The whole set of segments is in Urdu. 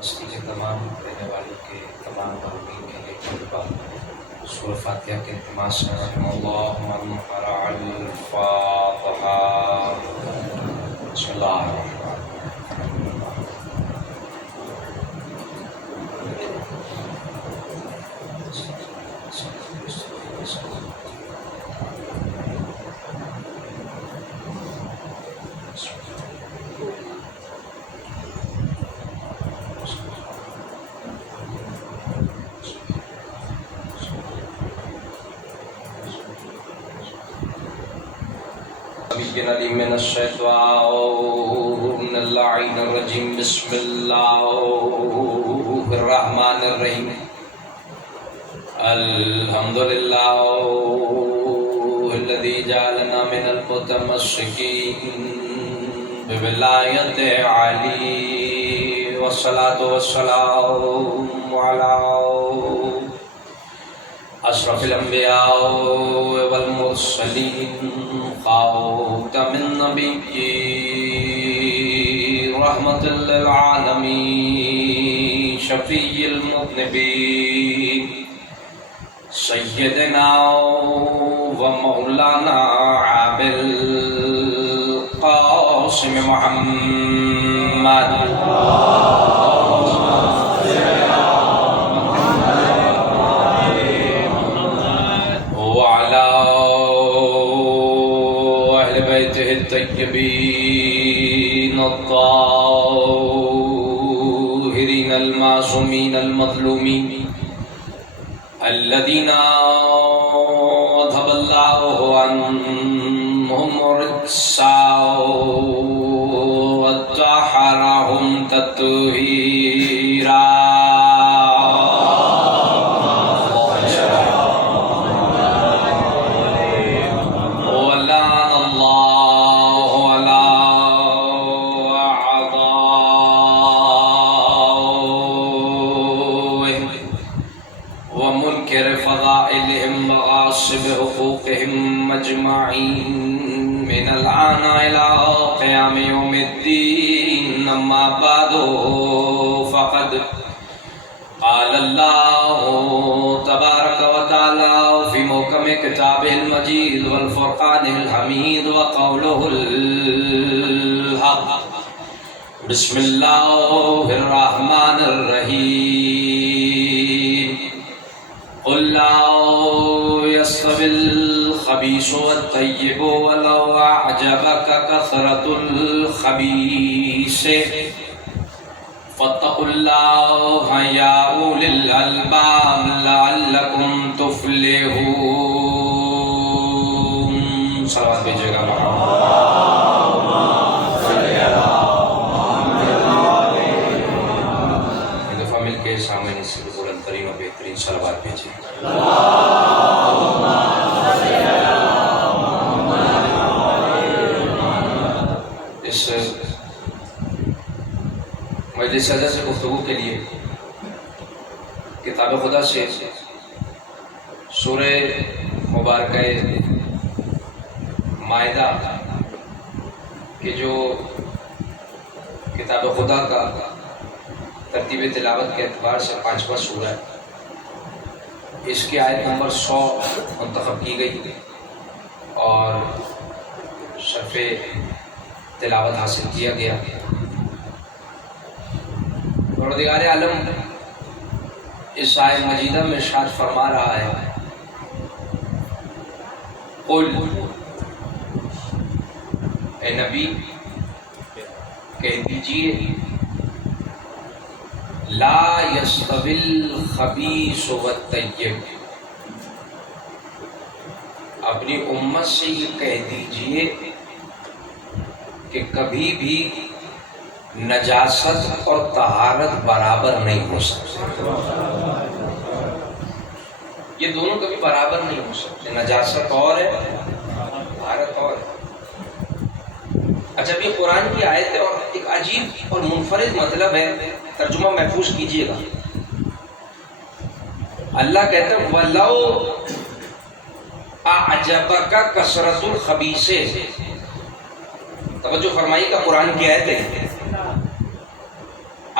بستی کے تمام رہنے والوں کے تمام مرحومین کے لیے طلباء سورہ فاتحہ کے التماس سے رحم اللہ من قرأ الفاتحہ بسم اللہ الرحمن الرحیم من الشیطان اللعین الرجیم بسم اللہ الرحمن الرحیم الحمدللہ الذی جعلنا من المتمسکین بولایت علی والصلاة والسلام علی اشرف الانبیاء والمرسلین خاتم النبیین رحمت للعالمین شفیع المذنبین سیدنا و مولانا ابوالقاسم محمد الطيبين الطاهرين المعصومين المظلومين الذين أذهب الله عنهم الرجس وطهرهم تطهيرا مجمعين من الآن إلى قيام يوم الدين أما بعد فقد قال الله تبارك وتعالى في محكم كتابه المجيد والفرقان الحميد وقوله الحق بسم الله الرحمن الرحيم قل لا يستوي الخبيث والطيب ولو أعجبك كثرة الخبيث فاتقوا الله يا أولي الألباب لعلكم تفلحون صلوات بھیجیے گا ایک دفعہ مل کے سامنے سے بلند ترین و بہترین صلوات بھیجیے اس مجلس صدر سے گفتگو کے لیے کتاب خدا سے سورہ مبارکہ مائدہ کہ جو کتاب خدا کا ترتیب تلاوت کے اعتبار سے 5واں سورہ ہے، اس کی آیت نمبر 100 منتخب کی گئی اور شرف تلاوت حاصل کیا گیا۔ پروردگار عالم اس آیت مجیدہ میں ارشاد فرما رہا ہے قل اے نبی کہہ دیجئے لا یستوی الخبیث والطیب، اپنی امت سے یہ کہہ دیجئے کہ کبھی بھی نجاست اور طہارت برابر نہیں ہو سکتے، یہ دونوں کبھی برابر نہیں ہو سکتے، نجاست اور ہے طہارت اور ہے۔ اچھا یہ قرآن کی آیت ہے اور ایک عجیب اور منفرد مطلب ہے، ترجمہ محفوظ کیجئے گا۔ اللہ کہتا ہے وَلَوْ أَعْجَبَكَ كَثْرَةُ الْخَبِيثِ، توجہ فرمائیے گا قرآن کی آیت ہے،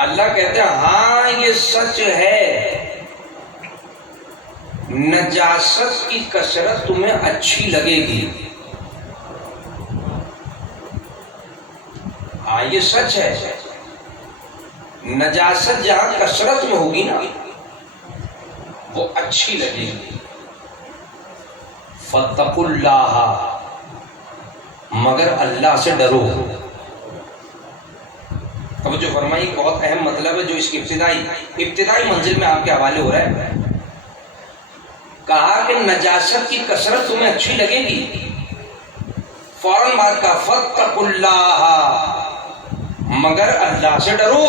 اللہ کہتے ہیں ہاں یہ سچ ہے، نجاست کی کثرت تمہیں اچھی لگے گی، ہاں یہ سچ ہے، نجاست جہاں کثرت میں ہوگی نا وہ اچھی لگے گی۔ فاتقوا اللہ، مگر اللہ سے ڈرو۔ توجہ فرمائی، بہت اہم مطلب ہے جو اس کی ابتدائی منزل میں آپ کے حوالے ہو رہا ہے۔ کہا کہ نجاست کی کثرت تمہیں اچھی لگے گی، فوراً بات کا فاتقوا اللہ، مگر اللہ سے ڈرو،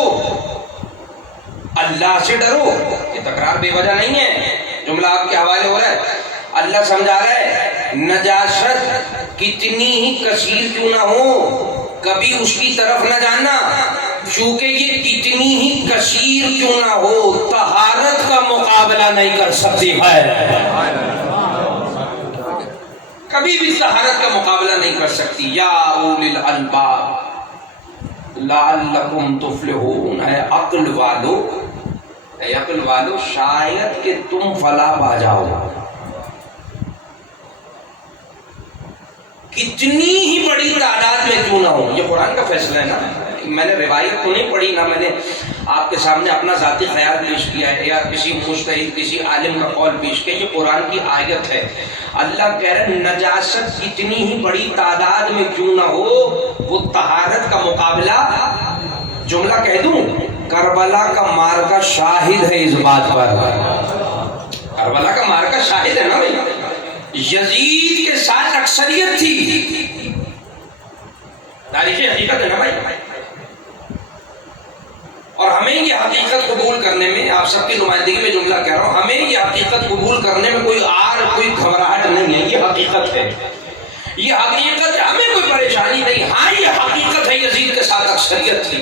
اللہ سے ڈرو۔ یہ تکرار بے وجہ نہیں ہے، جملہ آپ کے حوالے ہو رہا ہے۔ اللہ سمجھا رہا ہے نجاست کتنی ہی کثیر کیوں نہ ہو کبھی اس کی طرف نہ جانا، چونکہ یہ کتنی ہی کثیر کیوں نہ ہو طہارت کا مقابلہ نہیں کر سکتی ہے، کبھی بھی طہارت کا مقابلہ نہیں کر سکتی۔ یا اولی الالباب لعلکم تفلحون، اے عقل والو، اے عقل والو شاید کہ تم فلاح پا جاؤ۔ کتنی ہی بڑی تعداد میں کیوں نہ ہو، یہ قرآن کا فیصلہ ہے نا، میں نے روایت تو نہیں پڑھی، نہ میں نے آپ کے سامنے اپنا ذاتی خیال پیش کیا ہے یا کسی مجتہد کسی عالم کا قول پیش کیا، یہ قرآن کی آیت ہے۔ اللہ کہہ رہے نجاست کتنی ہی بڑی تعداد میں کیوں نہ ہو وہ طہارت کا مقابلہ، جملہ کہہ دوں، کربلا کا مارکا شاہد ہے اس بات پر، کربلا کا مارکا شاہد ہے نا بھائی، یزید کے ساتھ اکثریت تھی، تاریخی حقیقت ہے نا بھائی۔ اور ہمیں یہ حقیقت قبول کرنے میں، آپ سب کی نمائندگی میں جملہ کہہ رہا ہوں، ہمیں یہ حقیقت قبول کرنے میں کوئی کوئی گھبراہٹ نہیں ہے، یہ حقیقت ہے، یہ حقیقت ہے، ہمیں کوئی پریشانی نہیں۔ ہاں یہ حقیقت ہے یزید کے ساتھ اکثریت تھی،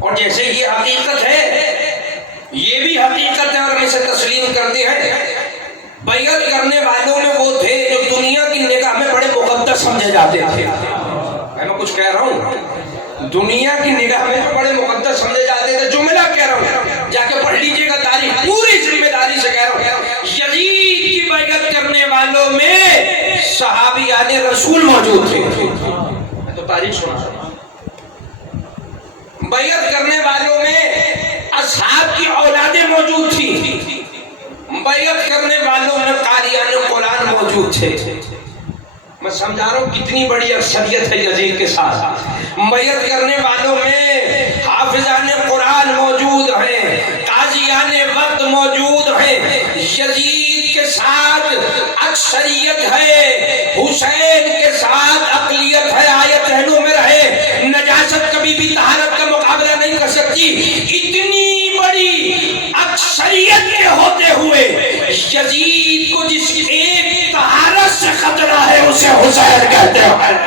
اور جیسے یہ حقیقت ہے یہ بھی حقیقت ہے اور ہم اسے تسلیم کرتے ہیں، بیعت کرنے والوں میں وہ تھے جو دنیا کی نگاہ میں بڑے مقدس سمجھے جاتے تھے، میں کچھ کہہ رہا ہوں، دنیا کی نگاہ میں جو بڑے مقدس سمجھے جاتے تھے، جملہ کہہ رہا ہوں، جا کے پڑھ لیجئے گا تاریخ، پوری ذمہ داری سے کہہ رہا ہوں، یزید کی بیعت کرنے والوں میں صحابیان رسول موجود تھے، میں تو تاریخ سنا رہا ہوں، بیعت کرنے والوں میں اصحاب کی اولادیں موجود تھیں، بیعت کرنے والوں میں قاریان قرآن موجود تھے۔ میں سمجھا رہا ہوں کتنی بڑی اکثریت ہے یزید کے ساتھ، بیعت کرنے والوں میں حافظان قرآن موجود ہیں، قاضیان وقت موجود ہیں، یزید کے ساتھ اکثریت ہے، حسین کے ساتھ اقلیت ہے، آیت ذہنوں میں رہے، نجاست کبھی بھی طہارت کا مقابلہ نہیں کر سکتی، اتنی بڑی اکثریت کے ہوتے ہوئے یزید کو جس ایک طہارت سے خطرہ ہے اسے حسین کہتے ہیں۔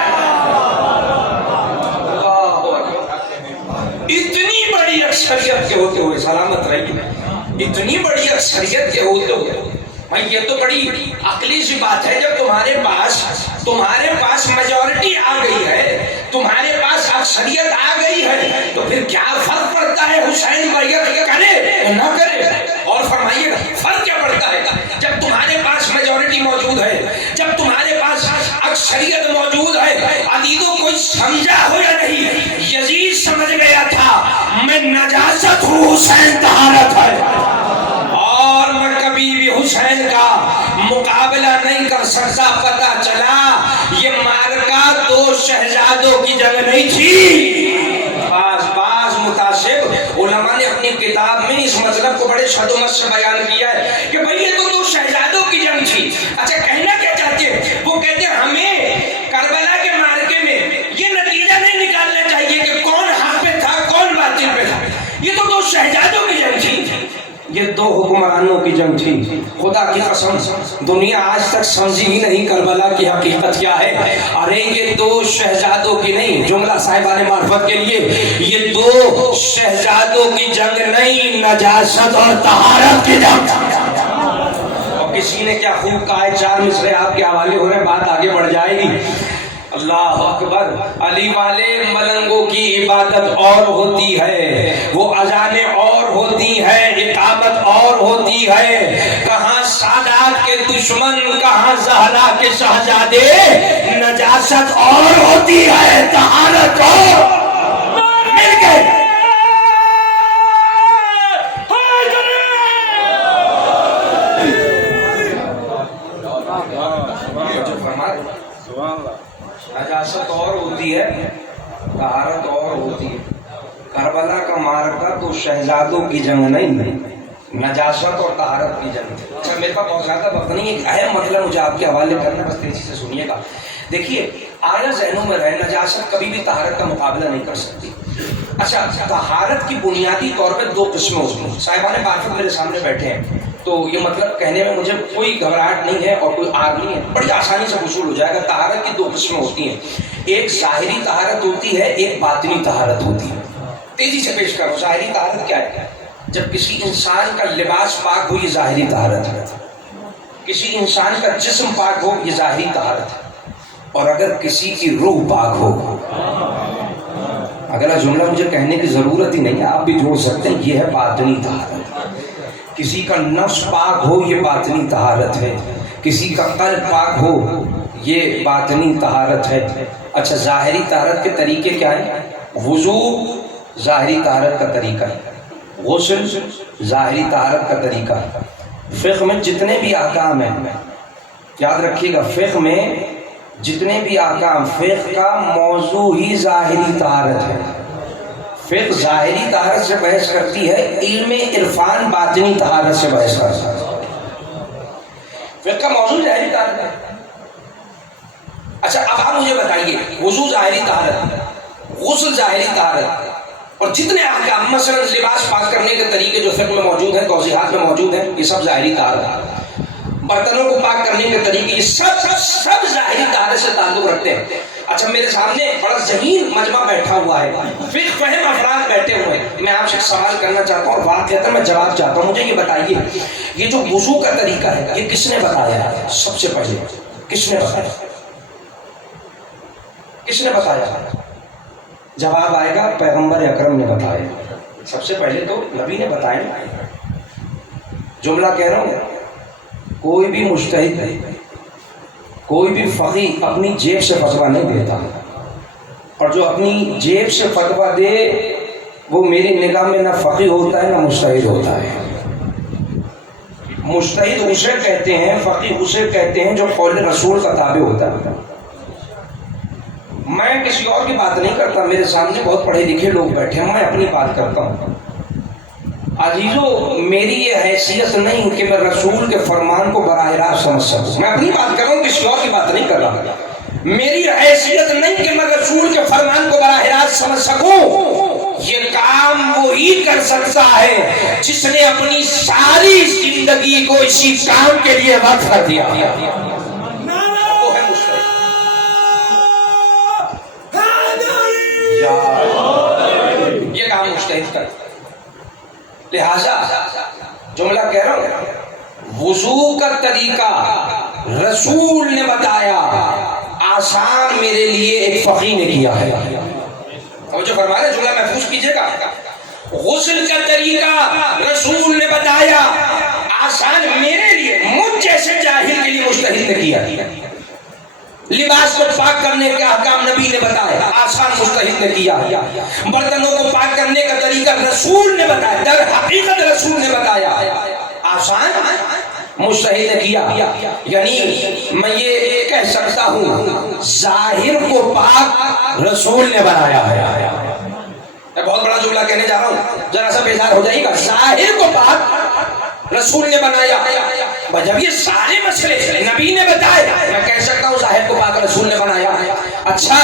اتنی بڑی اکثریت کے ہوتے ہوئے، سلامت رہیے، اتنی بڑی اکثریت کے ہوتے ہوئے، بھائی یہ تو بڑی عقلی سی بات ہے، جب تمہارے پاس میجورٹی آ گئی ہے، تمہارے پاس اکثریت آ گئی ہے، تو پھر کیا فرق پڑتا ہے حسین بیعت کرے نہ کرے؟ اور فرمائیے گا فرق کیا پڑتا ہے؟ جب تمہارے پاس میجورٹی موجود ہے، جب تمہارے پاس اکثریت موجود ہے، علیدو کوئی سمجھا ہو یا نہیں، یزید سمجھ گیا تھا میں نجاست ہوں، حسین طہارت ہے، اور میں کبھی بھی حسین کا مقابلہ نہیں کر سکتا۔ پتہ چلا یہ مارکا دو شہزادوں کی جنگ نہیں تھی۔ بعض متعصب علماء نے اپنی کتاب میں اس مطلب کو بڑے شد و مت سے بیان کیا ہے کہ بھئی یہ تو دو شہزادوں کی جنگ تھی۔ اچھا کہنا کیا چاہتے ہیں؟ وہ کہتے ہیں ہمیں کربلا کے مارکے میں یہ نتیجہ نہیں نکالنا چاہیے کہ کون حق پہ تھا کون باطل پہ تھا، یہ تو دو شہزادوں کی جنگ تھی، یہ دو حکمرانوں کی جنگ تھی۔ خدا کی قسم دنیا آج تک سمجھی ہی نہیں کربلا کی حقیقت کیا ہے۔ ارے یہ دو شہزادوں کی نہیں، جملہ صاحبان معرفت کے لیے، یہ دو شہزادوں کی جنگ نہیں، نجاست اور طہارت کی جنگ۔ اور کسی نے کیا خوب کہا ہے، چار مصرے آپ کے حوالے ہو رہے ہیں، بات آگے بڑھ جائے گی۔ اللہ اکبر. علی والے ملنگوں کی عبادت اور ہوتی ہے، وہ اذانیں اور ہوتی ہے، اقامت اور ہوتی ہے. کہاں سادات کے دشمن، کہاں زہرا کے شہزادے. نجاست اور ہوتی ہے، طہارت اور. مل گئے. نجاست اور ہوتی ہے، طہارت اور ہوتی ہے. کربلا کا معرکہ تو شہزادوں کی جنگ نہیں، نجاست اور طہارت کی جنگ تھی. اچھا میرے پاس بہت زیادہ وقت نہیں، ایک اہم مطلب مجھے آپ کے حوالے کرنا، بس تیزی سے سنیے گا. دیکھیے آیا ذہنوں میں رہے، نجاست کبھی بھی طہارت کا مقابلہ نہیں کر سکتی. اچھا طہارت کی بنیادی طور پہ دو قسمیں ہوتی ہیں. صاحبان بارفت میرے سامنے بیٹھے ہیں، تو یہ مطلب کہنے میں مجھے کوئی گھبراہٹ نہیں ہے اور کوئی آگ نہیں ہے، بڑی آسانی سے وصول ہو جائے گا. طہارت کی دو قسمیں ہوتی ہیں، ایک ظاہری طہارت ہوتی ہے، ایک باطنی طہارت ہوتی ہے. تیزی سے پیش کرو. ظاہری طہارت کیا ہے؟ جب کسی انسان کا لباس پاک ہو، یہ ظاہری طہارت ہے. کسی انسان کا جسم پاک ہو، یہ ظاہری طہارت ہے. اور اگر کسی کی روح پاک ہو، اگلا جملہ مجھے کہنے کی ضرورت ہی نہیں ہے، آپ بھی جوڑ سکتے ہیں، یہ ہے باطنی طہارت. کسی کا نفس پاک ہو، یہ باطنی طہارت ہے. کسی کا قلب پاک ہو، یہ باطنی طہارت ہے. اچھا ظاہری طہارت کے طریقے کیا ہیں؟ وضو ظاہری طہارت کا طریقہ ہے، غسل ظاہری طہارت کا طریقہ ہے. فقہ میں جتنے بھی احکام ہیں، یاد رکھیے گا، فقہ میں جتنے بھی احکام، فقہ کا موضوع ہی ظاہری طہارت ہے. فقہ ظاہری طہارت سے بحث کرتی ہے، علم عرفان باطنی طہارت سے بحث کرتا ہے. فقہ کا موضوع ظاہری طہارت ہے. اچھا اب آپ مجھے بتائیے، وضو ظاہری طہارت، غسل ظاہری طہارت، اور جتنے احکام مثلا لباس پاک کرنے کے طریقے جو فقہ میں موجود ہیں، توضیحات میں موجود ہیں، یہ سب ظاہری طہارت ہے. برتنوں کو پاک کرنے کے طریقے، یہ سب ظاہری طہارت سے تعلق رکھتے ہیں. اچھا میرے سامنے بڑا ذہین مجمع بیٹھا ہوا ہے، فقہ فہم افراد بیٹھے ہوئے ہیں. میں آپ سے سوال کرنا چاہتا ہوں اور واقعتا میں جواب چاہتا ہوں. مجھے یہ بتائیے، یہ جو وضو کا طریقہ ہے، یہ کس نے بتایا ہے؟ سب سے پہلے کس نے بتایا؟ کس نے بتایا؟ جواب آئے گا پیغمبر اکرم نے بتایا. سب سے پہلے تو نبی نے بتایا. جملہ کہہ رہا ہوں، کوئی بھی مجتہد، کوئی بھی فقیہ اپنی جیب سے فتویٰ نہیں دیتا، اور جو اپنی جیب سے فتویٰ دے وہ میری نگاہ میں نہ فقیہ ہوتا ہے نہ مجتہد ہوتا ہے. مجتہد اسے کہتے ہیں، فقیہ اسے کہتے ہیں جو قول رسول کا تابع ہوتا ہے. میں کسی اور کی بات نہیں کرتا، میرے سامنے بہت پڑھے لکھے لوگ بیٹھے ہیں، میں اپنی بات کرتا ہوں. عزیزو میری یہ حیثیت نہیں کہ میں رسول کے فرمان کو براہ راست سمجھ سکوں، میں اپنی بات کر رہا ہوں، کسی اور کی بات نہیں کر رہا. میری حیثیت نہیں کہ میں رسول کے فرمان کو براہ راست سمجھ سکوں. یہ کام وہی کر سکتا ہے جس نے اپنی ساری زندگی کو اسی کام کے لیے وقف کر دیا. یہ کام مجتہد کرتا. لہذا جملہ کہہ رہا ہوں، وضو کا طریقہ رسول نے بتایا، آسان میرے لیے ایک فقیہ نے کیا ہے. جو فرما رہے جملہ محفوظ کیجئے گا. غسل کا طریقہ رسول نے بتایا، آسان میرے لیے، مجھ جیسے جاہل کے لیے مجتہد نے کیا. لباس کو پاک کرنے کے احکام نبی نے بتایا، آسان مجتہد نے کیا. برتنوں کو پاک کرنے کا طریقہ رسول نے بتایا، در حقیقت رسول نے بتایا، آسان مجتہد نے کیا. یعنی میں یہ کہہ سکتا ہوں ظاہر کو پاک رسول نے بنایا ہے. میں بہت بڑا جملہ کہنے جا رہا ہوں، ذرا سا بیدار ہو جائیے گا. ظاہر کو پاک رسول نے بنایا. جب یہ سارے مسئلے نبی نے بتائے، میں کہہ سکتا ہوں ظاہر کو پاک رسول نے بنایا. اچھا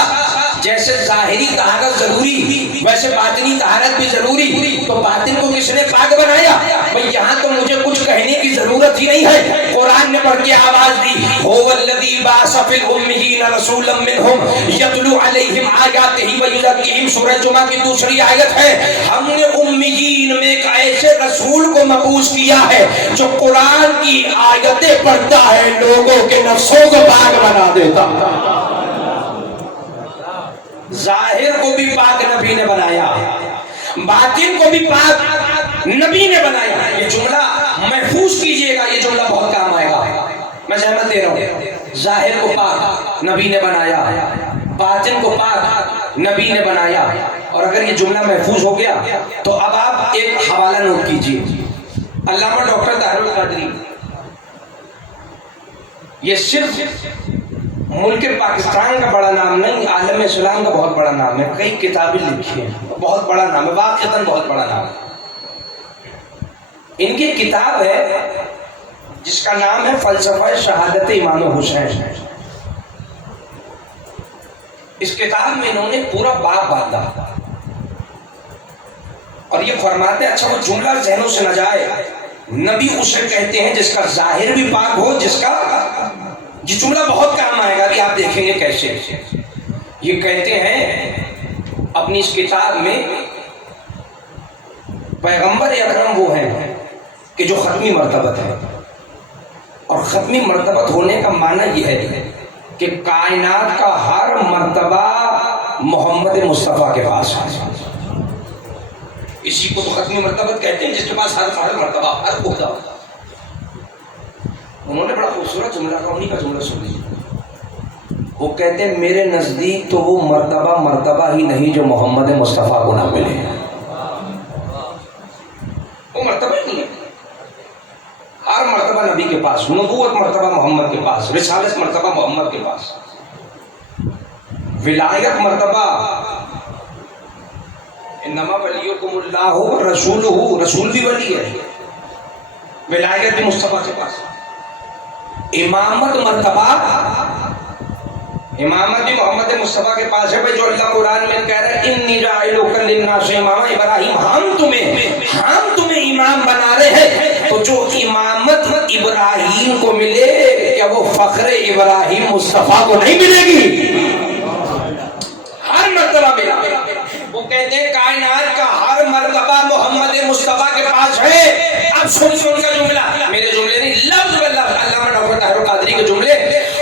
جیسے ظاہری طہارت ضروری ویسے باطنی طہارت بھی ضروری، تو باطن کو کس نے پاک بنایا؟ بھئی یہاں تو مجھے کچھ کہنے کی ضرورت ہی نہیں ہے، قرآن نے پڑھ کے آواز دی، هو الذی بعث فی الامین رسولا منہم یتلو علیہم آیاتہ ویزکیہم. سورہ جمعہ کی دوسری آیت ہے، ہم نے امیین میں ایک ایسے رسول کو مبعوث کیا ہے جو قرآن کی آیتیں پڑھتا ہے، لوگوں کے نفسوں کو پاک بنا دیتا. ظاہر کو بھی پاک نبی نے بنایا، باطن کو بھی پاک نبی نے بنایا. یہ جملہ محفوظ کیجئے گا، یہ جملہ بہت کام آئے گا. میں زحمت دے رہا ہوں. ظاہر کو پاک نبی نے بنایا، باطن کو پاک نبی نے بنایا. اور اگر یہ جملہ محفوظ ہو گیا تو اب آپ ایک حوالہ نوٹ کیجئے. علامہ ڈاکٹر طاہر القادری، یہ صرف ملک پاکستان کا بڑا نام نہیں، عالم اسلام کا بہت بڑا نام ہے. کئی کتابیں لکھی ہیں، بہت بڑا نام ہے، واقعتاً بہت بڑا نام ہے. ان کی کتاب ہے جس کا نام ہے فلسفہ شہادت امام حسین. اس کتاب میں انہوں نے پورا باب باندھا اور یہ فرماتے ہیں، اچھا وہ جملہ ذہنوں سے نہ جائے، نبی اسے کہتے ہیں جس کا ظاہر بھی پاک ہو، جس کا، یہ جملہ بہت کام آئے گا کہ آپ دیکھیں گے کیسے. یہ کہتے ہیں اپنی اس کتاب میں، پیغمبر اکرم وہ ہیں کہ جو ختمی مرتبت ہے، اور ختمی مرتبت ہونے کا معنی یہ ہے کہ کائنات کا ہر مرتبہ محمد مصطفیٰ کے پاس ہے. اسی کو تو ختمی مرتبت کہتے ہیں، جس کے پاس ہر مرتبہ، ہر عہدہ. انہوں نے بڑا خوبصورت جملہ کہا، انہی کا جملہ سن لیجیے. وہ کہتے ہیں میرے نزدیک تو وہ مرتبہ ہی نہیں جو محمد مصطفیٰ کو نہ ملے. وہ مرتبہ ہی نہیں ہے. ہر مرتبہ نبی کے پاس، نبوت مرتبہ محمد کے پاس، رسالت مرتبہ محمد کے پاس، ولایت مرتبہ انما ولیکم اللہ رسولہ، رسول بھی ولی ہے، ولایت بھی مصطفیٰ کے پاس. امامت مرتبہ، امامت بھی محمد مصطفیٰ کے پاس ہے. بھائی جو اللہ قرآن میں کہہ رہا ہے انی جاعلک للناس اماما، ابراہیم ہم تمہیں امام بنا رہے ہیں، تو جو امامت ابراہیم کو ملے کیا وہ فخر ابراہیم مصطفیٰ کو نہیں ملے گی؟ ہر مرتبہ ملا. وہ کہتے ہیں کائنات کا ہر مرتبہ محمد مصطفیٰ کے پاس ہے. اب سنیے ان کا جملہ، میرے جملے نہیں، لفظ بلفظ علامہ ڈاکٹر طاہر القادری کے جملے.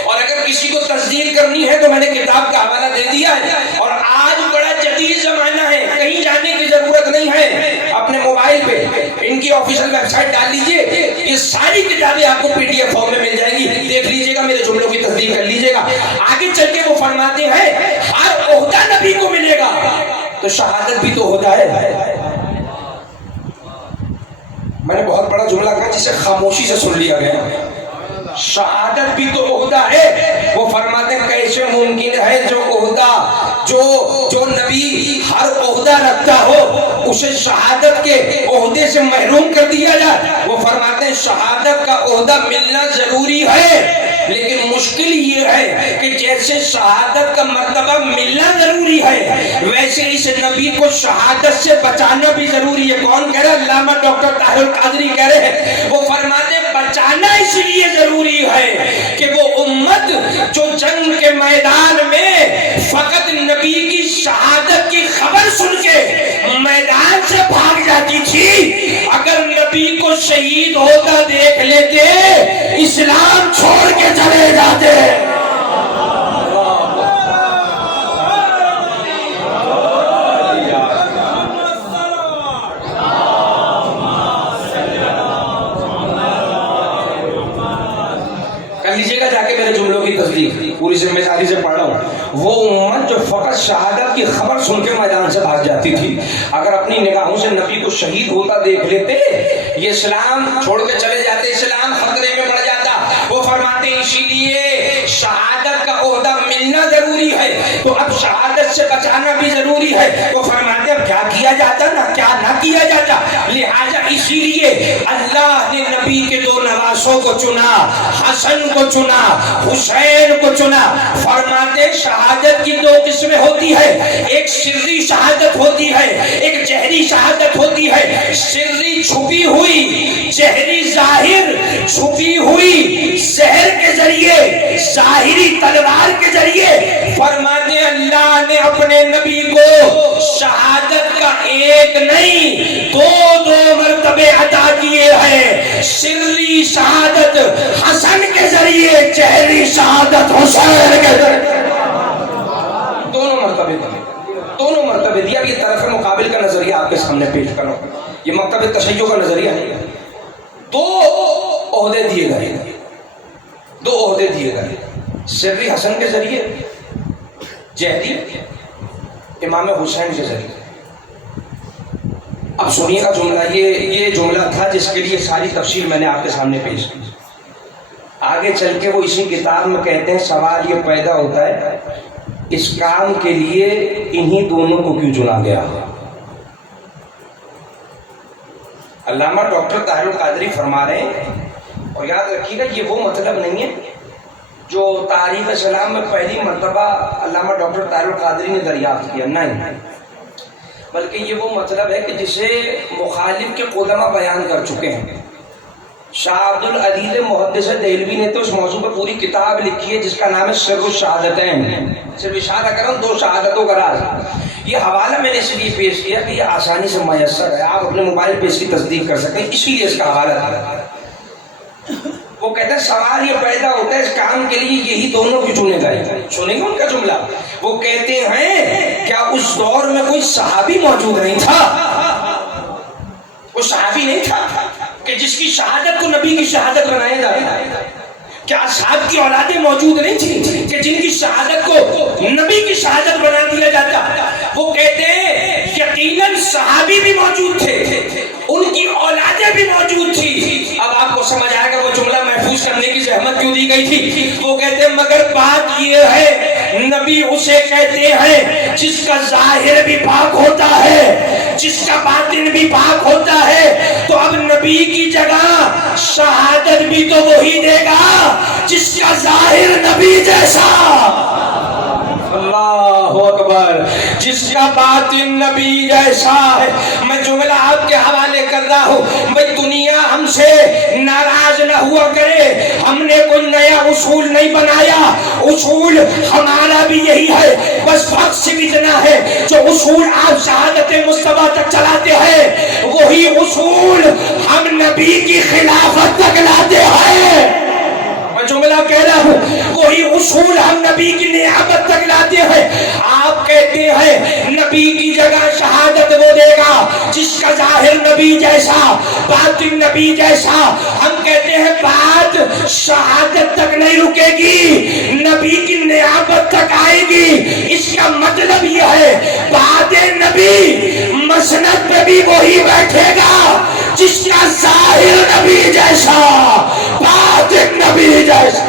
اور اگر کسی کو تصدیق کرنی ہے تو میں نے کتاب کا حوالہ دے دیا ہے. اور آج بڑا جدید زمانہ ہے، کہیں جانے کی ضرورت نہیں ہے. اپنے موبائل پہ ان کی آفیشیل ویب سائٹ ڈال لیجئے، یہ ساری کتابیں آپ کو PDF فارم میں مل جائیں گی. دیکھ لیجئے گا، میرے جملوں کی تصدیق کر لیجئے گا. آگے چل کے وہ فرماتے ہیں ہر عہدہ نبی کو ملے گا، تو شہادت بھی تو عہدہ ہے. میں نے بہت بڑا جملہ کہا جسے خاموشی سے سن لیا گیا. شہادت بھی تو عہدہ ہے. وہ فرماتے ہیں کیسے ممکن ہے جو عہدہ، جو نبی ہر عہدہ رکھتا ہو اسے شہادت کے عہدے سے محروم کر دیا جائے. وہ فرماتے ہیں شہادت کا عہدہ ملنا ضروری ہے، لیکن مشکل یہ ہے کہ جیسے شہادت کا مرتبہ ملنا ضروری ہے، ویسے اس نبی کو شہادت سے بچانا بھی ضروری ہے. کون کہہ رہا ہے؟ علامہ ڈاکٹر طاہر القادری کہہ رہے ہیں. وہ فرماتے ہیں بچانا اس لیے ضروری ہے کہ وہ امت جو جنگ کے میدان میں فقط نبی کی شہادت کی خبر سن کے میدان سے بھاگ جاتی تھی، اگر نبی کو شہید ہوتا دیکھ لیتے اسلام چھوڑ کے چلے جاتے. لیجیے گا جا کے میرے جملوں کی تصدیق، پوری ذمہ داری سے پڑھ رہا ہوں. وہ امت جو فقط شہادت کی خبر سن کے میدان سے بھاگ جاتی تھی، اگر اپنی نگاہوں سے نبی کو شہید ہوتا دیکھ لیتے یہ اسلام چھوڑ کے چلے جاتے، اسلام خطرے میں پڑ جاتا. وہ فرماتے ہیں اسی لیے شہادت کا عہدہ ملنا ضروری ہے، تو اب شہادت سے بچانا بھی ضروری ہے. وہ فرماتے ہیں کیا کیا جاتا نہ کیا نہ کیا جاتا. لہٰذا اسی لیے اللہ نے نبی کے دو نواسوں کو چنا، حسن کو چنا، حسین کو چنا. فرماتے شہادت کی دو قسمیں ہوتی ہے، ایک سری شہادت ہوتی ہے، ایک جہری شہادت ہوتی ہے. سری چھپی ہوئی، جہری ظاہر. چھپی ہوئی زہر کے ذریعے، ظاہری تلوار کے ذریعے. فرماتے اللہ نے اپنے نبی کو شہادت کا ایک نہیں دو مرتبے عطا کیے ہیں. سری شہادت حسن کے ذریعے، جہری شہادت حسین کے ذریعے، دونوں مرتبے. دونوں مرتبے دیا. اب یہ طرف مقابل کا نظریہ آپ کے سامنے پیش کرو. یہ مکتب تشیع کا نظریہ ہے. 2 عہدے دیے گئے, 2 عہدے دیے گئے. سری حسن کے ذریعے, جہدی امام حسین کے ذریعے. اب سنیے گا جملہ, یہ جملہ تھا جس کے لیے ساری تفصیل میں نے آپ کے سامنے پیش کی. آگے چل کے وہ اسی کتاب میں کہتے ہیں سوال یہ پیدا ہوتا ہے اس کام کے لیے انہی دونوں کو کیوں چنا گیا. علامہ ڈاکٹر طاہر القادری فرما رہے ہیں, اور یاد رکھیے گا یہ وہ مطلب نہیں ہے جو تاریخ اسلام میں پہلی مرتبہ علامہ ڈاکٹر طاہر القادری نے دریافت کیا, نہیں, بلکہ یہ وہ مطلب ہے کہ جسے مخالف کے قدماء بیان کر چکے ہیں. شاہ عبد العزیز محدث دہلوی نے تو اس موضوع پر پوری کتاب لکھی ہے جس کا نام ہے سر الشہادتین, صرف اشارہ کرم 2 شہادتوں کا راز. یہ حوالہ میں نے اس لیے پیش کیا کہ یہ آسانی سے میسر ہے, آپ اپنے موبائل پہ اس کی تصدیق کر سکتے ہیں, اسی لیے اس کا حوالہ تھا. وہ کہتے ہیں سوال یہ پیدا ہوتا ہے اس کام کے لیے یہی دونوں کیوں چنے گئے. سنیں گے ان کا جملہ. وہ کہتے ہیں کیا اس دور میں کوئی صحابی موجود نہیں تھا, کوئی صحابی نہیں تھا کہ جس کی شہادت کو نبی کی شہادت بنایا جاتا؟ کیا اصحاب کی اولادیں موجود نہیں تھیں کہ جن کی شہادت کو نبی کی شہادت بنا دیا جاتا؟ وہ کہتے ہیں یقیناً صحابی بھی موجود تھے, ان کی اولادیں بھی موجود تھی. اب آپ کو سمجھ آئے گا وہ جملہ محفوظ کرنے کی زحمت کیوں دی گئی تھی. وہ کہتے ہیں مگر بات یہ ہے نبی اسے کہتے ہیں جس کا ظاہر بھی پاک ہوتا ہے, جس کا باطن بھی پاک ہوتا ہے. تو اب نبی کی جگہ شہادت بھی تو وہی دے گا جس کا ظاہر نبی جیسا, اللہ اکبر, جس کا باطن نبی جیسا ہے. میں جملہ آپ کے حوالے کر رہا ہوں. بھئی دنیا ہم سے ناراض نہ ہوا کرے, ہم نے کوئی نیا اصول نہیں بنایا, اصول ہمارا بھی یہی ہے. بس فرق صرف اتنا ہے جو اصول آپ شہادت مصطفیٰ تک چلاتے ہیں وہی اصول ہم نبی کی خلافت تک لاتے ہیں. جملہ کہہ رہا ہوں وہی اصول ہم نبی کی نیابت تک لاتے ہیں. آپ کہتے ہیں نبی کی جگہ شہادت وہ دے گا جس کا ظاہر نبی جیسا, باطن نبی جیسا. ہم کہتے ہیں بات شہادت تک نہیں رکے گی, نبی کی نیابت تک آئے گی. اس کا مطلب یہ ہے بعد نبی مسند پہ بھی وہی بیٹھے گا جس کا ظاہر نبی جیسا, باطن نبی جیسا.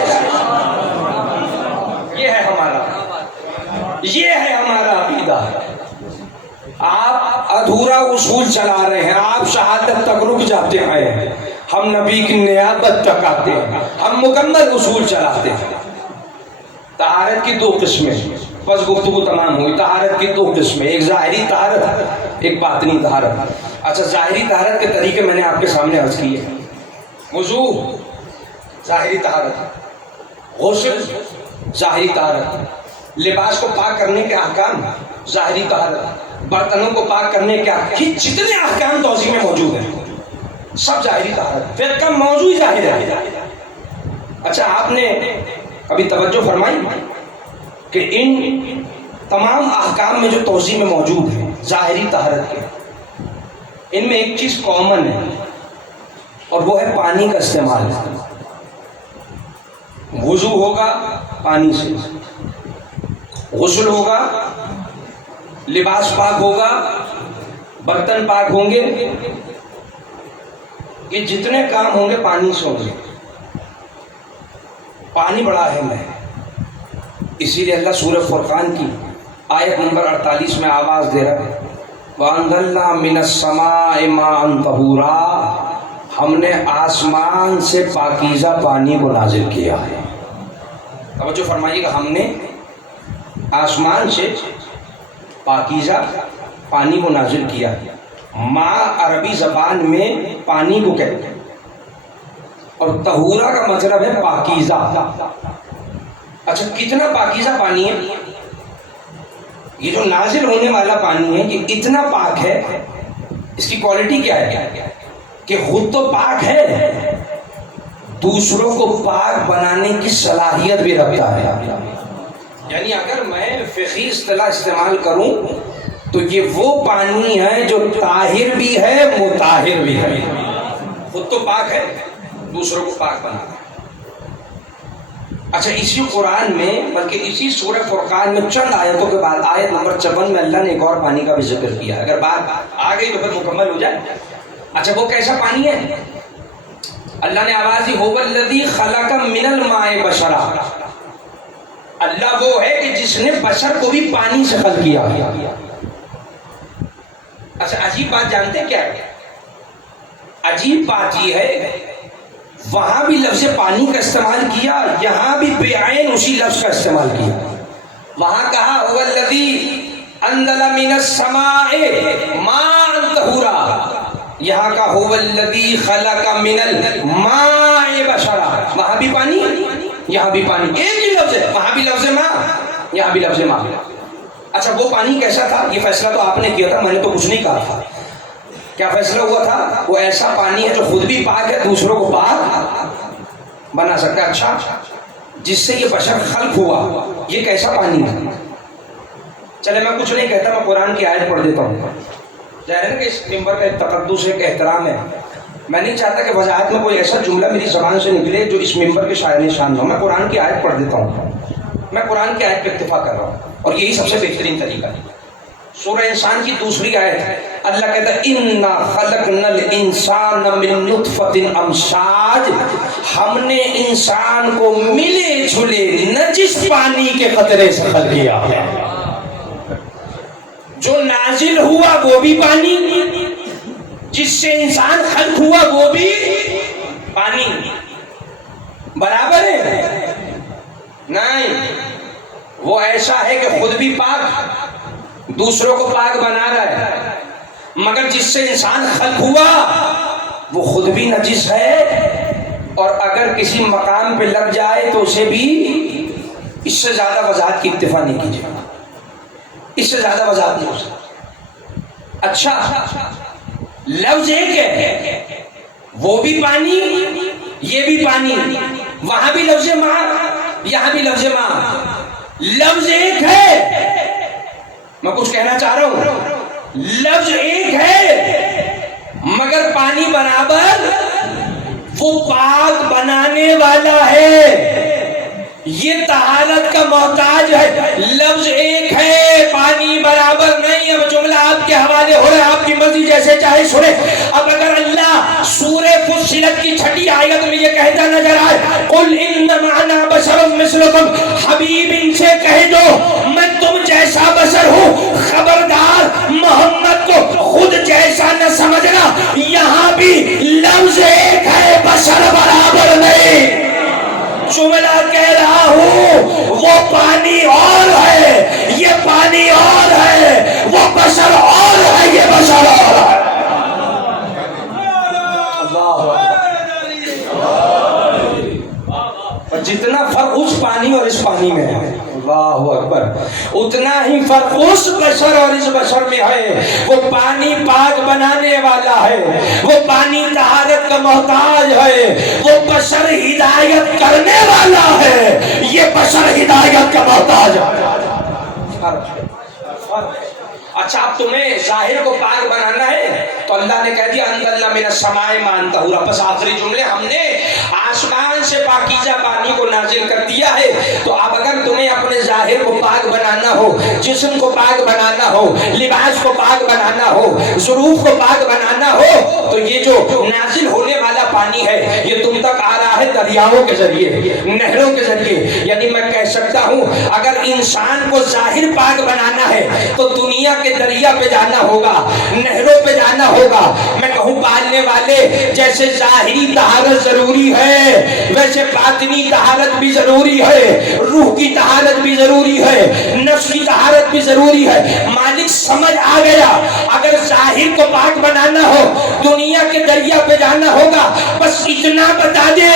یہ ہے ہمارا, یہ ہے ہمارا عقیدہ. آپ ادھورا اصول چلا رہے ہیں, آپ شہادت تک رک جاتے ہیں, ہم نبی کی نیابت تک آتے ہیں, ہم مکمل اصول چلاتے ہیں. طہارت کی 2 قسمیں, بس گفتگو تمام ہوئی. طہارت کی 2 قسمیں, ایک ظاہری طہارت, ایک باطنی طہارت. اچھا ظاہری طہارت کے طریقے میں نے آپ کے سامنے عرض کیے. وضو ظاہری طہارت, غسل ظاہری طہارت, لباس کو پاک کرنے کے احکام ظاہری طہارت, برتنوں کو پاک کرنے کے احکام, جتنے احکام توضیح میں موجود ہیں سب ظاہری طہارت. پھر کا موضوع ظاہر ہے. اچھا آپ نے کبھی توجہ فرمائی کہ ان تمام احکام میں جو توضیح میں موجود ہیں ظاہری طہارت کے, ان میں ایک چیز کامن ہے اور وہ ہے پانی کا استعمال. وضو ہوگا پانی سے, غسل ہوگا, لباس پاک ہوگا, برتن پاک ہوں گے, یہ جتنے کام ہوں گے پانی سے ہوں گے. پانی بڑا اہم ہے, اسی لیے اللہ سورہ فرقان کی آیت نمبر 48 میں آواز دے رہا ہے وَأَنزَلْنَا مِنَ السَّمَاءِ مَاءً طَهُورًا, ہم نے آسمان سے پاکیزہ پانی کو نازل کیا ہے. توجہ فرمائیے گا, ہم نے آسمان سے پاکیزہ پانی کو نازل کیا. ماء عربی زبان میں پانی کو کہتے ہیں اور طہورا کا مطلب ہے پاکیزہ. اچھا کتنا پاکیزہ پانی ہے؟ یہ جو نازل ہونے والا پانی ہے یہ اتنا پاک ہے, اس کی کوالٹی کیا ہے کہ خود تو پاک ہے, دوسروں کو پاک بنانے کی صلاحیت بھی رکھتا ہے. یعنی اگر میں فقہی اصطلاح استعمال کروں تو یہ وہ پانی ہے جو طاہر بھی ہے مطہر بھی ہے، خود تو پاک ہے، دوسروں کو پاک بنا رہا ہے۔ اچھا، اسی قرآن میں بلکہ اسی سورہ فرقان میں چند آیتوں کے بعد آیت نمبر 54 میں اللہ نے ایک اور پانی کا بھی ذکر کیا۔ اگر بات آ گئی تو پھر مکمل ہو جائے۔ اچھا، وہ کیسا پانی ہے؟ اللہ نے آواز دی هو الذی خلق من الماء بشرا، اللہ وہ ہے کہ جس نے بشر کو بھی پانی سے خلق کیا۔ اچھا، عجیب بات جانتے کیا ہے؟ عجیب بات یہ ہے وہاں بھی لفظ پانی کا استعمال کیا، یہاں بھی بعین اسی لفظ کا استعمال کیا۔ وہاں کہا هو الذی انزل من السماء ماء طہورا، یہاں کا هو الذی خلق من الماء بشرا، وہاں بھی پانی یہاں بھی پانی، ایک ہی لفظ ہے، وہاں بھی لفظ ماء یہاں بھی لفظ ماء۔ اچھا، وہ پانی کیسا تھا؟ یہ فیصلہ تو آپ نے کیا تھا، میں نے تو کچھ نہیں کہا تھا۔ کیا فیصلہ ہوا تھا؟ وہ ایسا پانی ہے جو خود بھی پاک ہے، دوسروں کو پاک بنا سکتا ہے۔ اچھا، جس سے یہ بشر خلق ہوا، یہ کیسا پانی ہے؟ چلے میں کچھ نہیں کہتا، میں قرآن کی آیت پڑھ دیتا ہوں۔ ظاہر ہے نا کہ اس ممبر کا ایک تقدس ہے، ایک احترام ہے، میں نہیں چاہتا کہ وضاحت میں کوئی ایسا جملہ میری زبان سے نکلے جو اس ممبر کے شاعر شان نہ ہو۔ میں قرآن کی آیت پڑھ دیتا ہوں، میں قرآن کی آیت پہ اکتفا کر رہا ہوں، اور یہی سب سے بہترین طریقہ ہے۔ سورہ انسان کی دوسری آیت ہے، اللہ کہتا ہے اِنَّا خَلَقْنَا الْإِنسَانَ مِن نُطْفَةٍ أَمْشَاجٍ، ہم نے انسان کو ملے جھلے نجس پانی کے قطرے سے خلق کیا ہے۔ جو نازل ہوا وہ بھی پانی، جس سے انسان خلق ہوا وہ بھی پانی، برابر ہے؟ نہیں، وہ ایسا ہے کہ خود بھی پاک، دوسروں کو پاک بنا رہا ہے، مگر جس سے انسان خلق ہوا وہ خود بھی نجس ہے، اور اگر کسی مقام پہ لگ جائے تو اسے بھی، اس سے زیادہ وضاحت کی اکتفا نہیں کیجیے، اس سے زیادہ وضاحت نہیں ہو سکتی۔ اچھا، لفظ ایک ہے، وہ بھی پانی یہ بھی پانی، وہاں بھی لفظ ماء یہاں بھی لفظ ماء، لفظ ایک ہے، میں کچھ کہنا چاہ رہا ہوں، لفظ ایک ہے مگر پانی برابر وہ پاک بنانے والا ہے، یہ طہارت کا محتاج ہے۔ لفظ ایک ہے، پانی برابر نہیں۔ اب جملہ آپ کے حوالے ہو رہا ہے، آپ کی مرضی جیسے چاہے سنیں۔ اب اگر اللہ سورہ فصلت کی 6 آیت میں یہ کہتا نظر آئے قل انما انا بشر مثلکم، حبیب ان سے کہہ دو میں تم جیسا بشر ہوں، خبردار محمد کو خود جیسا نہ سمجھنا، یہاں بھی لفظ ایک ہے، بشر برابر نہیں۔ جملہ کہہ رہا ہوں، وہ پانی اور ہے، یہ پانی اور ہے، وہ بشر اور ہے، یہ بشر اور ہے۔ جتنا فرق اس پانی اور اس پانی میں ہے، اللہ اکبر، اتنا ہی فرق اس بشر اور اس بشر میں ہے۔ وہ پانی پاک بنانے والا ہے، وہ پانی طہارت کا محتاج ہے، وہ بشر ہدایت کرنے والا ہے، یہ بشر ہدایت کا محتاج ہے۔ اچھا، اب تمہیں ظاہر کو پاک بنانا ہے تو اللہ نے کہہ دیا انزلنا من السماء ماء طہورا، بس آخری جملے، ہم نے آسمان سے پاکیزہ پانی کو نازل کر دیا ہے۔ تو اب اگر تمہیں اپنے ظاہر کو پاک بنانا ہو، جسم کو پاک بنانا ہو، لباس کو پاک بنانا ہو، ظروف کو پاک بنانا ہو، تو یہ جو نازل ہونے والا پانی ہے یہ تم تک آ رہا ہے دریاؤں کے ذریعے، نہروں کے ذریعے۔ یعنی میں کہہ سکتا ہوں اگر انسان کو ظاہر پاک بنانا ہے تو دنیا کے دریا پہ جانا ہوگا، نہروں پہ جانا ہوگا۔ میں کہوں پالنے والے جیسے ظاہری طہارت ضروری ہے ویسے باطنی طہارت بھی ضروری ہے، روح کی طہارت بھی ضروری ہے، نفس کی طہارت بھی ضروری ہے۔ مالک سمجھ آ گیا، اگر ظاہر کو پاک بنانا ہو دنیا کے دریا پہ جانا ہوگا، بس اتنا بتا دے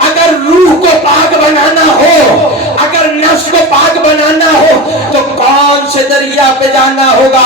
اگر روح کو پاک بنانا ہو، اگر نفس کو پاک بنانا ہو تو کون سے دریا پہ جانا ہوگا؟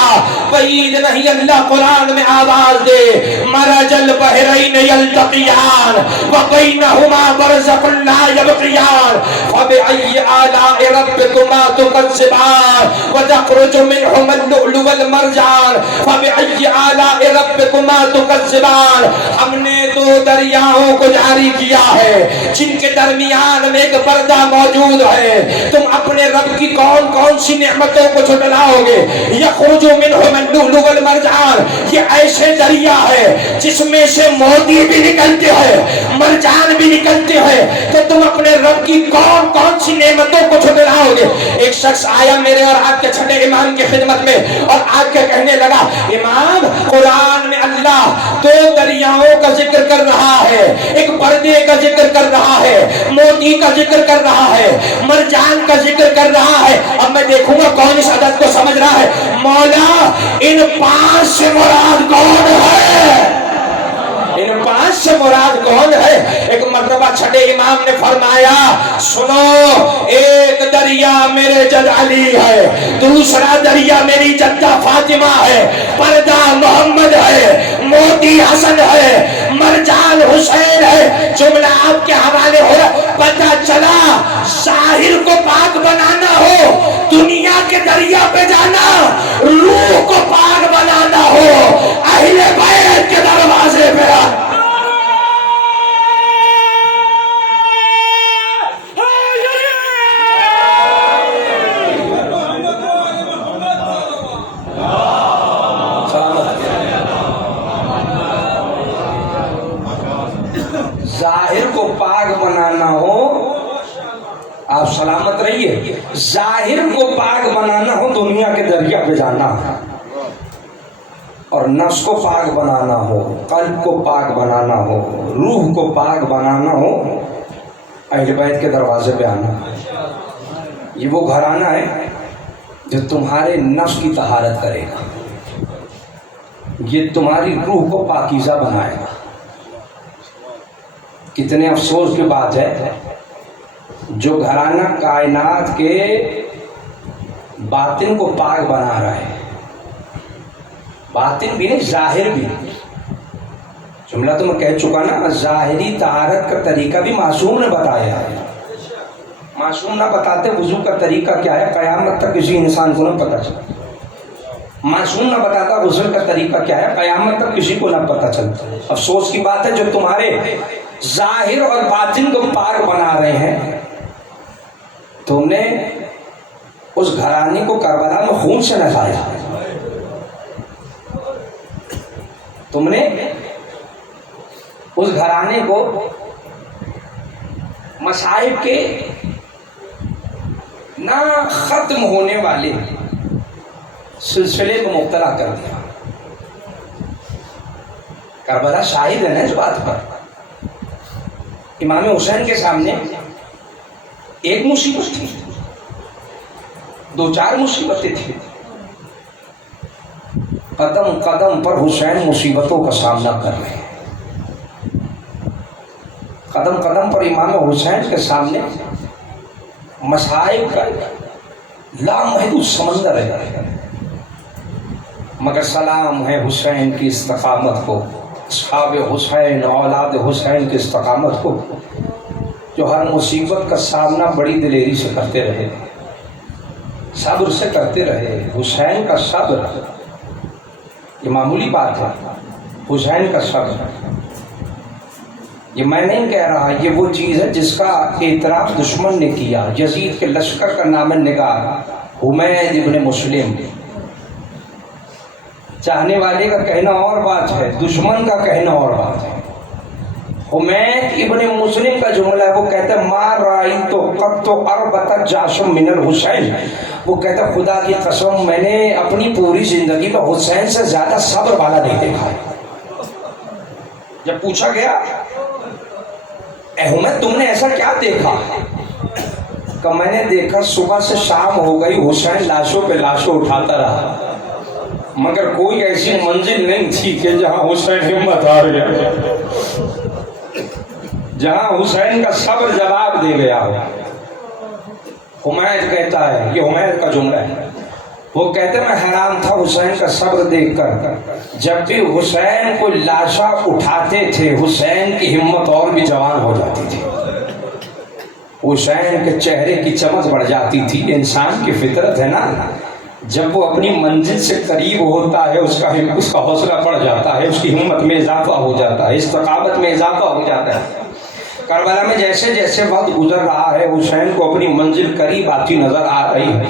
بعید نہیں، اللہ قرآن میں آواز دے مرج البحر النهرين يلتقيان وبينهما برزخ لا يبغيان فبأي آلاء ربكما تكذبان وتخرج منهما اللؤلؤ والمرجان فبأي آلاء ربكما تكذبان. ہم نے دو دریاؤں کو جاری کیا ہے جن کے درمیان میں ایک پردہ موجود ہے. تم اپنے رب کی کون کون سی نعمتوں کو جھٹلاؤ گے؟ یخرج منہما اللؤلؤ والمرجان، یہ ایسے دریا ہے جس میں سے موتی بھی نکلتے ہیں، مرجان بھی نکلتے ہیں. تو تم اپنے رب کی کون کون سی نعمتوں کو جھٹلاؤ گے؟ ایک شخص آیا میرے اور آپ کے چھٹے امام کی خدمت میں اور آ کے کہنے لگا، امام قرآن میں اللہ دو دریاؤں کا ذکر کر رہا ہے، ایک پردے کا ذکر کر رہا ہے، موتی کا ذکر کر رہا ہے، مرجان کا ذکر کر رہا ہے. اب میں دیکھوں گا کون اس عدد کو سمجھ رہا ہے. مولا ان 5 سے مراد کون ہے؟ ان 5 سے مراد کون ہے؟ ایک مرتبہ چھٹے امام نے فرمایا، سنو، ایک دریا میرے جد علی ہے، دوسرا دریا میری جدہ فاطمہ ہے، پردہ محمد ہے، موتی حسن ہے، مرجان حسین ہے. جملہ آپ کے حوالے ہو رہا. پتہ چلا ظاہر کو پاک بنانا ہو دنیا کے دریا پہ جانا، روح کو پاک بنانا ہو اہل بیت کے دروازے پہ آنا. ظاہر کو پاک بنانا ہو، آپ سلامت رہیے. ظاہر کو پاک بنانا ہو دنیا کے دریا پہ جانا، اور نفس کو پاک بنانا ہو، قلب کو پاک بنانا ہو، روح کو پاک بنانا ہو اہل بیت کے دروازے پہ آنا. یہ وہ گھرانہ ہے جو تمہارے نفس کی طہارت کرے گا، یہ تمہاری روح کو پاکیزہ بنائے گا. کتنے افسوس کی بات ہے جو گھرانہ کائنات کے باطن کو پاک بنا رہا ہے، باطن بھی نہیں ظاہر بھی. جملہ تو میں کہہ چکا نا، ظاہری طہارت کا طریقہ بھی معصوم نے بتایا ہے. معصوم نہ بتاتے وضو کا طریقہ کیا ہے قیامت تک کسی انسان کو نہ پتہ چلتا. معصوم نہ بتاتا غسل کا طریقہ کیا ہے قیامت تک کسی کو نہ پتہ چلتا. افسوس کی بات ہے جو تمہارے ظاہر اور باطن کو پاک بنا رہے ہیں. تم نے اس گھرانے کو کربلا میں خون سے نہلایا، تم نے اس گھرانے کو مصائب کے نہ ختم ہونے والے سلسلے کو مبتلا کر دیا. کربلا شاہد ہے نا اس بات پر. امام حسین کے سامنے ایک مصیبت تھی، 2-4 مصیبتیں تھیں. قدم قدم پر حسین مصیبتوں کا سامنا کر رہے ہیں. قدم قدم پر امام حسین کے سامنے مصائب کا لامحدود سمندر ہے. مگر سلام ہے حسین کی استقامت کو، اصحاب حسین اولاد حسین کی استقامت کو، جو ہر مصیبت کا سامنا بڑی دلیری سے کرتے رہے، صبر سے کرتے رہے. حسین کا صبر یہ معمولی بات ہے. حسین کا صبر یہ میں نہیں کہہ رہا، یہ وہ چیز ہے جس کا اعتراف دشمن نے کیا. یزید کے لشکر کا نام نگار حمید ابن مسلم. چاہنے والے کا کہنا اور بات ہے، دشمن کا کہنا اور بات ہے. حمید ابن مسلم کا جملہ ہے، وہ کہتا ہے ما رأیت قط اربط جاشم من الحسین. وہ کہتا ہے خدا کی قسم میں نے اپنی پوری زندگی میں حسین سے زیادہ صبر والا نہیں دیکھا ہے. جب پوچھا گیا اے حمید تم نے ایسا کیا دیکھا؟ کہ میں نے دیکھا صبح سے شام ہو گئی حسین لاشوں پہ لاشوں اٹھاتا رہا، مگر کوئی ایسی منزل نہیں تھی کہ جہاں حسین ہمت ہار گیا، جہاں حسین کا صبر جواب دے گیا ہو. حمید کہتا ہے، یہ حمید کا جملہ ہے، وہ کہتے میں حیران تھا حسین کا صبر دیکھ کر، جب بھی حسین کو لاشا اٹھاتے تھے حسین کی ہمت اور بھی جوان ہو جاتی تھی، حسین کے چہرے کی چمک بڑھ جاتی تھی۔ انسان کی فطرت ہے نا، جب وہ اپنی منزل سے قریب ہوتا ہے اس کا حوصلہ بڑھ جاتا ہے، اس کی ہمت میں اضافہ ہو جاتا ہے، استقامت میں اضافہ ہو جاتا ہے۔ کربلا میں جیسے جیسے وقت گزر رہا ہے حسین کو اپنی منزل قریب آتی نظر آ رہی ہے،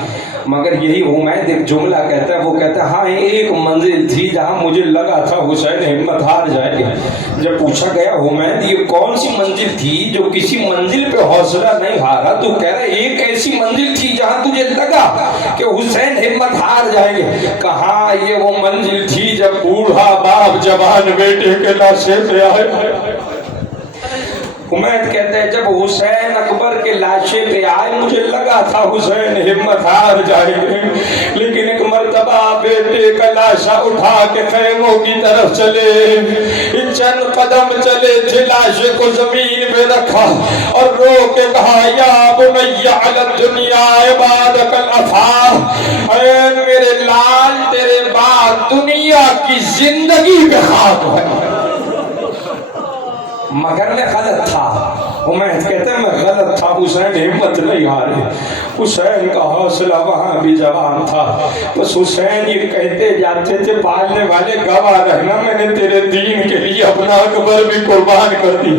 مگر یہی حمید ایک جملہ کہتا ہے، وہ کہتا ہے ہاں ایک منزل تھی جہاں مجھے لگا تھا حسین ہمت ہار جائے گا۔ جب پوچھا گیا حمید یہ کون سی منزل تھی جو کسی منزل پہ حوصلہ نہیں ہارا، تو کہہ رہا ایک ایسی منزل تھی جہاں تجھے لگا کہ حسین ہمت ہار جائیں گے۔ کہاں یہ وہ منزل تھی جب بوڑھا باپ جوان بیٹے کے لاشے پہ آئے۔ حمید کہتے ہیں جب حسین اکبر کے لاشے پہ آئے مجھے لگا تھا حسین ہمت ہار جائیں گے، لیکن ایک مرتبہ بیٹے کا لاشا اٹھا کے خیموں کی طرف چلے، چند قدم چلے تھے لاشے کو زمین پہ رکھا اور رو کے کہا یا بنی علی الدنیا عبادک الافا، اے میرے لال تیرے بعد دنیا کی زندگی پہ خاک ہے۔ مگر میں غلط تھا، حمید کہتے ہیں میں غلط تھا، حسین ہمت نہیں ہارے، حسین کا حوصلہ وہاں بھی جوان تھا۔ بس حسین یہ کہتے جاتے تھے پالنے والے گواہ رہنا میں نے تیرے دین کے لیے اپنا اکبر بھی قربان کر دی۔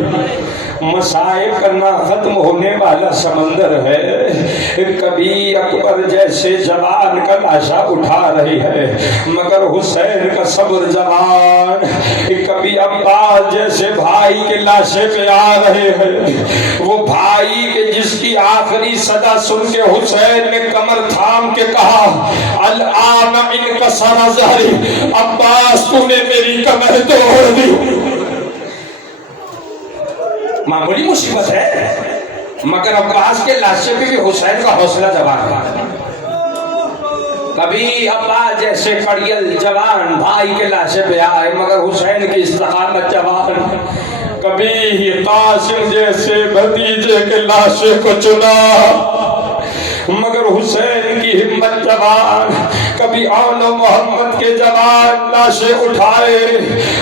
مصائب کرنا ختم ہونے والا سمندر ہے، کبھی اکبر جیسے جوان کا لاشا اٹھا رہی ہے مگر حسین کا صبر جوان، کبھی عباس جیسے بھائی کے لاشے پہ آ رہے ہیں، وہ بھائی کے جس کی آخری صدا سن کے حسین نے کمر تھام کے کہا الآن انکسر ظہری، عباس تو نے میری کمر توڑ دی۔ معمولی مصیبت ہے مگر عباس کے لاشے پہ بھی حسین کا حوصلہ جوان تھا۔ کبھی عباس جیسے کڑیل جوان بھائی کے لاشے پہ آئے مگر حسین کی استقامت جوان، کبھی قاسم جیسے بھتیجے کے لاشے کو چنا مگر حسین کی ہمت جوان، کبھی اون محمد کے جوان لاشیں اٹھائے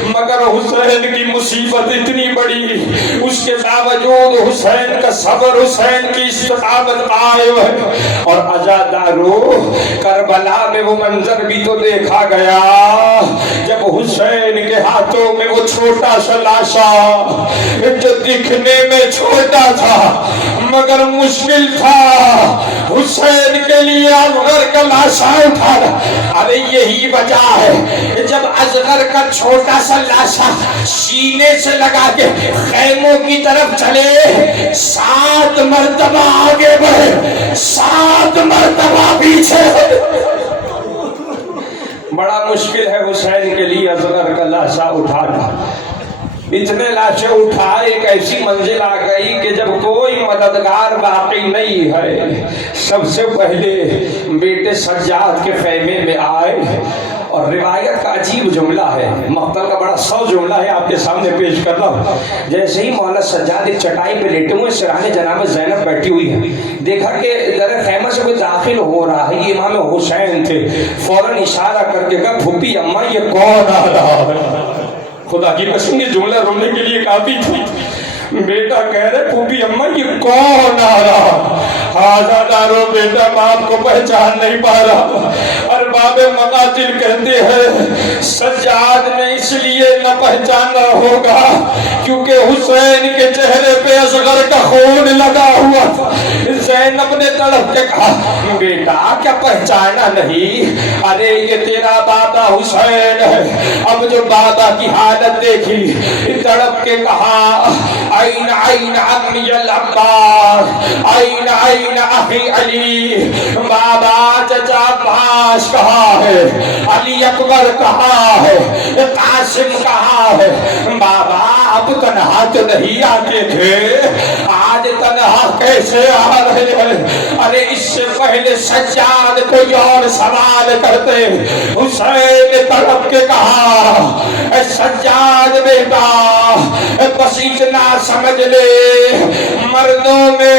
مگر حسین کی مصیبت اتنی بڑی، اس کے باوجود حسین کا صبر، حسین کی استقامت قائم ہے۔ اور عزادارو کربلا میں وہ منظر بھی تو دیکھا گیا جب حسین کے ہاتھوں میں وہ چھوٹا سا لاشا جو دکھنے میں چھوٹا تھا مگر مشکل تھا، حسین کے لیے اصغر کا لاشا اٹھا۔ ارے یہی وجہ ہے جب اصغر کا چھوٹا سا لاشا سینے سے لگا کے خیموں کی طرف چلے، 7 مرتبہ آگے بڑھے 7 مرتبہ پیچھے۔ بڑا مشکل ہے حسین کے لیے اصغر کا لاشا اٹھانا۔ اتنے لاشیں اٹھائے ایک ایسی منزل آ گئی کہ جب کوئی مددگار باقی نہیں ہے، سب سے پہلے بیٹے سجاد کے خیمے میں آئے۔ اور روایت کا عجیب جملہ ہے، مقتل کا بڑا سو جملہ ہے آپ کے سامنے پیش کر رہا ہوں۔ جیسے ہی مولا سجاد ایک چٹائی پہ لیٹے ہوئے، سرانے جناب زینب بیٹھی ہوئی ہے، دیکھا کہ در خیمہ سے کوئی داخل ہو رہا ہے، یہ امام حسین تھے، فوراً اشارہ کر کے کہا پھوپھی اماں یہ کون آ رہا ہے؟ خدا کی قسم یہ جملہ رونے کے لیے کافی تھی۔ بیٹا کہہ رہے پھوپھی اماں یہ کون آ رہا؟ آزادارو بیٹا باپ کو پہچان نہیں پا رہا۔ ارباب مقاتل کہتے ہیں سجاد نے اس لیے نہ پہچانا ہوگا کیونکہ حسین کے چہرے پہ اصغر کا خون لگا ہوا تھا۔ زینب نے تڑپ کے کہا بیٹا کیا پہچانا نہیں؟ ارے یہ تیرا بابا حسین ہے۔ اب جو بابا کی حالت دیکھی تڑپ کے کہا این این عمی العباس، این این اخی علی۔ بابا چچا عباس کہاں ہے؟ علی اکبر کہاں ہے؟ قاسم کہاں ہے؟ بابا اب تنہا تو نہیں آتے تھے، آج تنہا کیسے آ رہے ہیں؟ ارے اس سے پہلے سجاد کوئی اور سوال کرتے۔ حسین نے تڑپ کے کہا اے سجاد بیٹا بس اتنا سمجھ لے، مردوں میں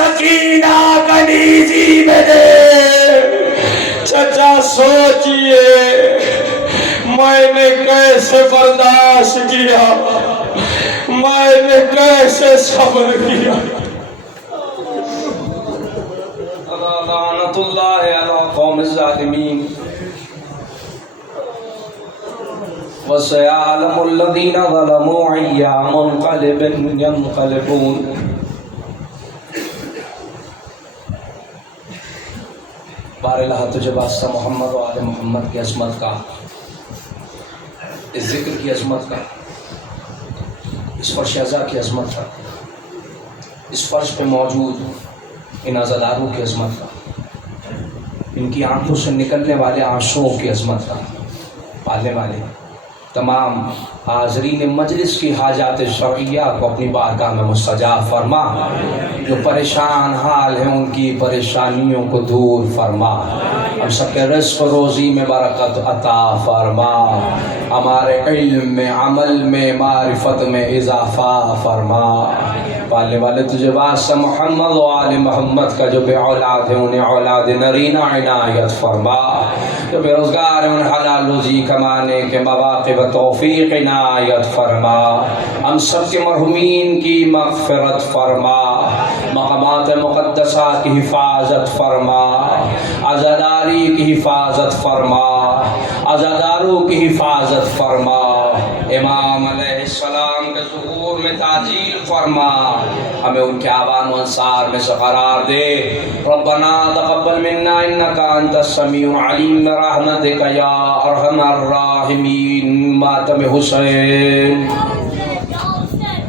سکینہ کنیزی میں دے. چچا سوچئے میں نے کیسے برداشت کیا, میں نے کیسے صبر کیا. لعنت اللہ علی قوم الظالمین. وسيعلم الذين ظلموا أي منقلب ينقلبون. باراللہ تجھے واسطہ محمد و آل محمد کی عظمت کا, اس ذکر کی عظمت کا, اس فرش ازا کی عظمت کا, اس فرش پہ موجود ان عزاداروں کی عظمت کا, ان کی آنکھوں سے نکلنے والے آنسوؤں کی عظمت کا, پالنے والے تمام حاضرین مجلس کی حاجات شرعیہ کو اپنی بارگاہ میں مستجاب فرما. جو پریشان حال ہیں ان کی پریشانیوں کو دور فرما. ہم سب کے رزق و روزی میں برکت عطا فرما. ہمارے علم میں, عمل میں, معرفت میں اضافہ فرما. پالنے والے تجھے واسطہ محمد و آل محمد کا جو بے اولاد ہیں انہیں اولاد نرینہ عنایت فرما. جو بے روزگار ہیں انہیں حلال روزی کمانے کے مواقع و توفیق عنایت فرما. ہم سب کے مرحومین کی مغفرت فرما. مقامات مقدسہ کی حفاظت فرما. عزاداری کی حفاظت فرما. عزاداروں کی حفاظت فرما. امام علیہ السلام کے ظہور میں تعجیل فرما. ہمیں ان کے آبان و انصار میں سے قرار دے. ربنا تقبل منا انک انت السمیع العلیم برحمتک یا ارحم الراحمین. ماتم حسین.